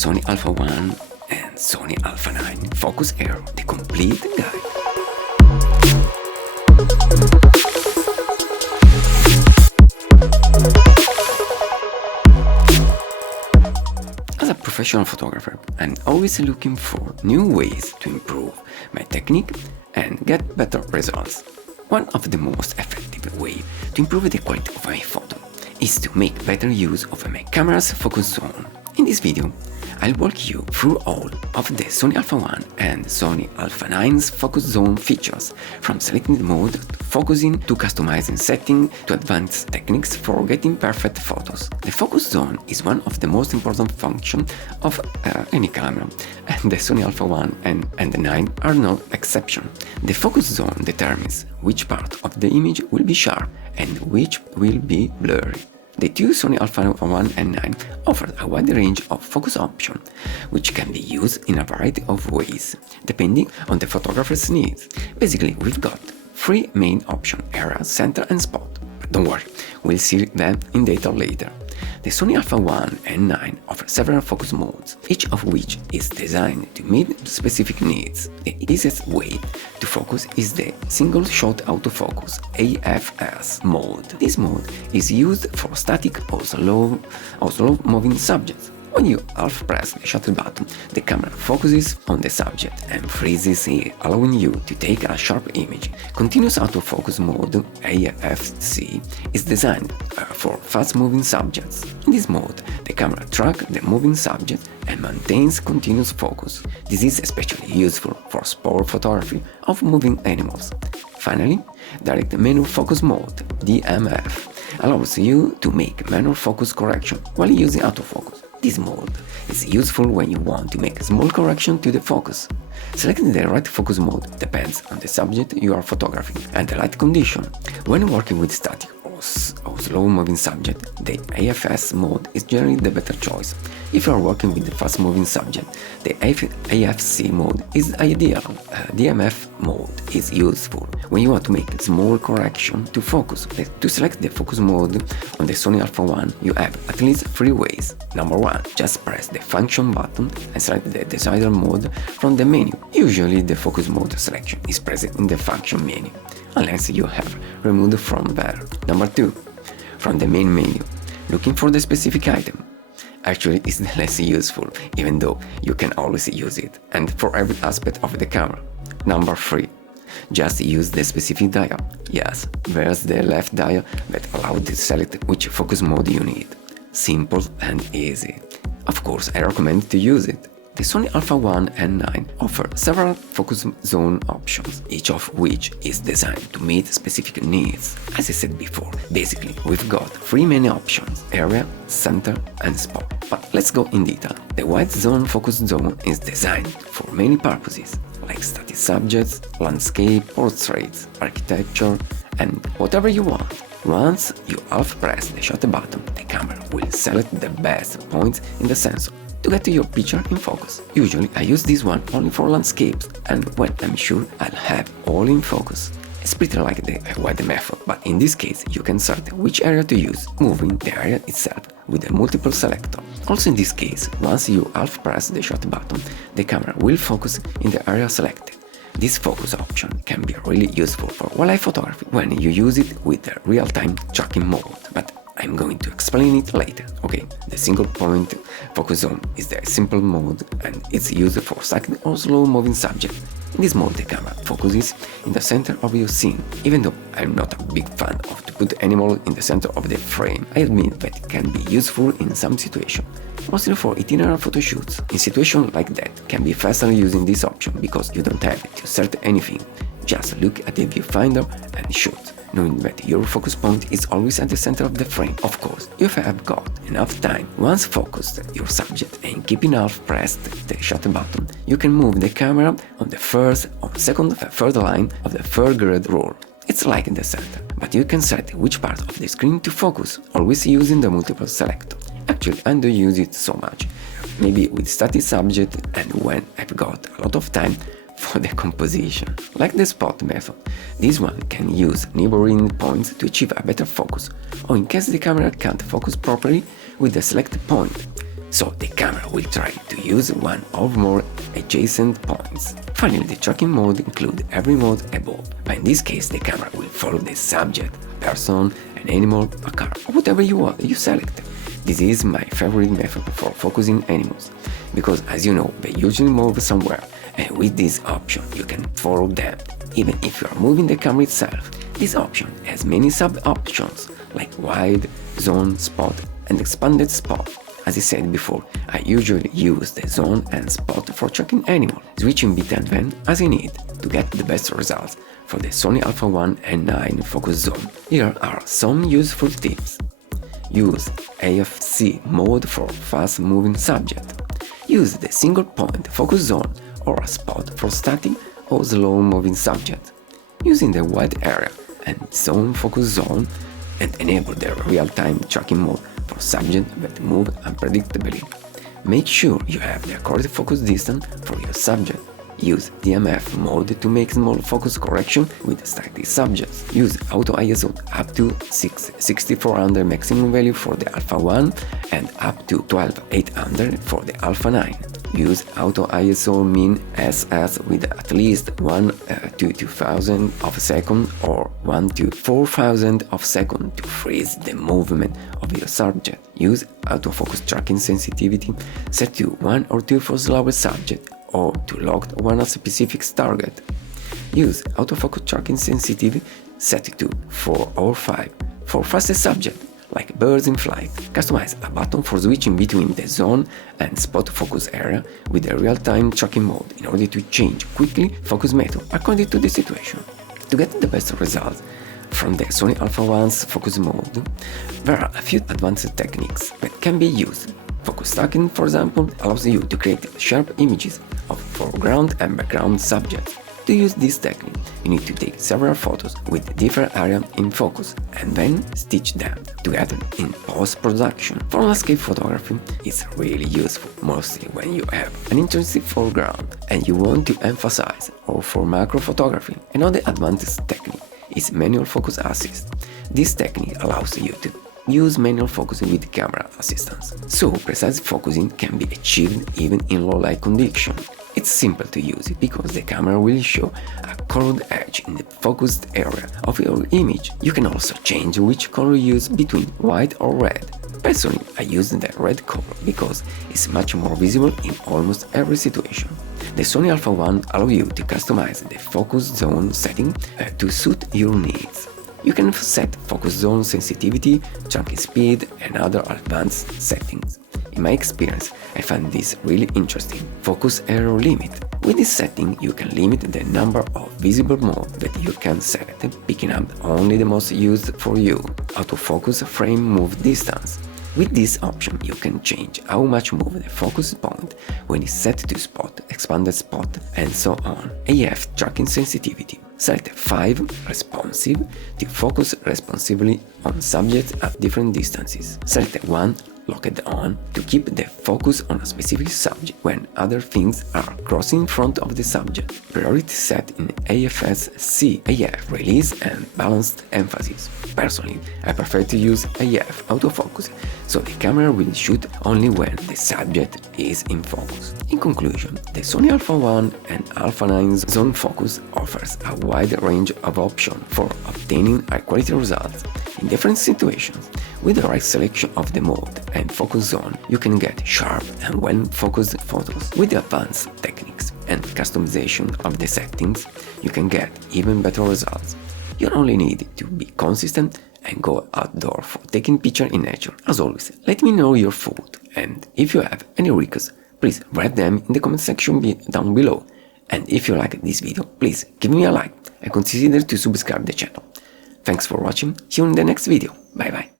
Sony Alpha 1 and Sony Alpha 9 Focus Aero, the complete guide. As a professional photographer, I'm always looking for new ways to improve my technique and get better results. One of the most effective ways to improve the quality of my photo is to make better use of my camera's focus zone. In this video, I'll walk you through all of the Sony Alpha 1 and Sony Alpha 9's focus zone features, from selecting the mode, focusing, to customizing setting, to advanced techniques for getting perfect photos. The focus zone is one of the most important functions of any camera, and the Sony Alpha 1 and the 9 are no exception. The focus zone determines which part of the image will be sharp and which will be blurry. The two Sony Alpha 1 and 9 offer a wide range of focus options, which can be used in a variety of ways, depending on the photographer's needs. Basically, we've got three main options: area, center and spot. But don't worry, we'll see them in detail later. The Sony Alpha 1 and 9 offer several focus modes, each of which is designed to meet specific needs. The easiest way to focus is the single shot autofocus (AFS) mode. This mode is used for static or slow moving subjects. When you half press the shutter button, the camera focuses on the subject and freezes it, allowing you to take a sharp image. Continuous autofocus mode (AFC) is designed for fast-moving subjects. In this mode, the camera tracks the moving subject and maintains continuous focus. This is especially useful for sport photography of moving animals. Finally, direct manual focus mode (DMF) allows you to make manual focus correction while using autofocus. This mode is useful when you want to make a small correction to the focus. Selecting the right focus mode depends on the subject you are photographing and the light condition. When working with static or slow-moving subject, the AFS mode is generally the better choice. If you are working with the fast-moving subject, the AFC mode is ideal. DMF mode is useful when you want to make a small correction to focus. To select the focus mode on the Sony Alpha 1, you have at least three ways. Number 1, just press the function button and select the desired mode from the menu. Usually the focus mode selection is present in the function menu, unless you have removed from there. Number 2, from the main menu, looking for the specific item. Actually, it's less useful, even though you can always use it, and for every aspect of the camera. Number 3, just use the specific dial. Yes, there's the left dial that allows you to select which focus mode you need. Simple and easy. Of course, I recommend to use it. The Sony Alpha 1 and 9 offer several focus zone options, each of which is designed to meet specific needs. As I said before, basically we've got three main options: area, center and spot. But let's go in detail. The wide zone focus zone is designed for many purposes, like static subjects, landscape, portraits, architecture, and whatever you want. Once you half press the shutter button, the camera will select the best points in the sensor to get your picture in focus. Usually I use this one only for landscapes and when I'm sure I'll have all in focus. It's pretty like the wide method, but in this case you can select which area to use, moving the area itself with a multiple selector. Also in this case, once you half press the shutter button, the camera will focus in the area selected. This focus option can be really useful for wildlife photography when you use it with the real-time tracking mode, but I'm going to explain it later. Okay, the single point focus zone is the simple mode and it's used for static or slow moving subject. In this mode the camera focuses in the center of your scene. Even though I'm not a big fan of to put the animal in the center of the frame, I admit that it can be useful in some situations, mostly for itinerary photo shoots. In situations like that, it can be faster using this option because you don't have to set anything. Just look at the viewfinder and shoot, knowing that your focus point is always at the center of the frame. Of course, if you have got enough time, once focused your subject and keeping half pressed the shutter button, you can move the camera on the first, or second, third line of the third grid rule. It's like in the center, but you can set which part of the screen to focus, always using the multiple selector. Actually, I don't use it so much, maybe with static subject and when I've got a lot of time for the composition. Like the spot method, this one can use neighboring points to achieve a better focus, or in case the camera can't focus properly with the selected point. so the camera will try to use one or more adjacent points. Finally, the tracking mode includes every mode above, but in this case the camera will follow the subject, a person, an animal, a car, or whatever you select. This is my favorite method for focusing animals, because as you know, they usually move somewhere, and with this option you can follow them, even if you are moving the camera itself. This option has many sub-options, like wide, zone, spot, and expanded spot. As I said before, I usually use the zone and spot for tracking animals, switching between them as I need to get the best results for the Sony Alpha 1 and 9 focus zone. Here are some useful tips. Use AFC mode for fast-moving subject. Use the single point focus zone or a spot for static or slow-moving subject. Using the wide area and zone focus zone, and enable the real-time tracking mode for subjects that move unpredictably. Make sure you have the correct focus distance for your subject. Use DMF mode to make small focus correction with static subjects. Use Auto ISO up to 6400 maximum value for the Alpha 1 and up to 12800 for the Alpha 9. Use Auto ISO min SS with at least 1 to 2000 of a second or 1 to 4000 of a second to freeze the movement of your subject. Use autofocus tracking sensitivity set to 1 or 2 for slower subject or to lock one specific target. Use autofocus tracking sensitivity set to 4 or 5 for faster subject, like birds in flight. Customize a button for switching between the zone and spot focus area with the real-time tracking mode in order to change quickly focus method according to the situation. To get the best results from the Sony Alpha 1's focus mode, there are a few advanced techniques that can be used. Focus stacking, for example, allows you to create sharp images of foreground and background subjects. To use this technique, you need to take several photos with different areas in focus and then stitch them together in post-production. For landscape photography, it's really useful, mostly when you have an interesting foreground and you want to emphasize, or for macro photography. Another advanced technique is manual focus assist. This technique allows you to use manual focusing with camera assistance, so precise focusing can be achieved even in low light conditions. It's simple to use because the camera will show a colored edge in the focused area of your image. You can also change which color you use between white or red. Personally, I use the red color because it's much more visible in almost every situation. The Sony Alpha 1 allows you to customize the focus zone setting to suit your needs. You can set focus zone sensitivity, tracking speed, and other advanced settings. In my experience, I find this really interesting. Focus error limit. With this setting, you can limit the number of visible modes that you can set, picking up only the most used for you. Autofocus frame move distance. With this option, you can change how much move the focus point when it's set to spot, expanded spot, and so on. AF tracking sensitivity. Select 5 responsive to focus responsively on subjects at different distances. Select 1 locked on to keep the focus on a specific subject when other things are crossing in front of the subject. Priority set in AFS-C, AF release and balanced emphasis. Personally, I prefer to use AF autofocus, so the camera will shoot only when the subject is in focus. In conclusion, the Sony Alpha 1 and Alpha 9's zone focus offers a wide range of options for obtaining high-quality results in different situations. With the right selection of the mode and focus zone, you can get sharp and well-focused photos. With the advanced techniques and customization of the settings, you can get even better results. You only need to be consistent and go outdoor for taking pictures in nature. As always, let me know your thoughts, and if you have any requests, please write them in the comment section down below. And if you like this video, please give me a like and consider to subscribe the channel. Thanks for watching, see you in the next video, bye bye.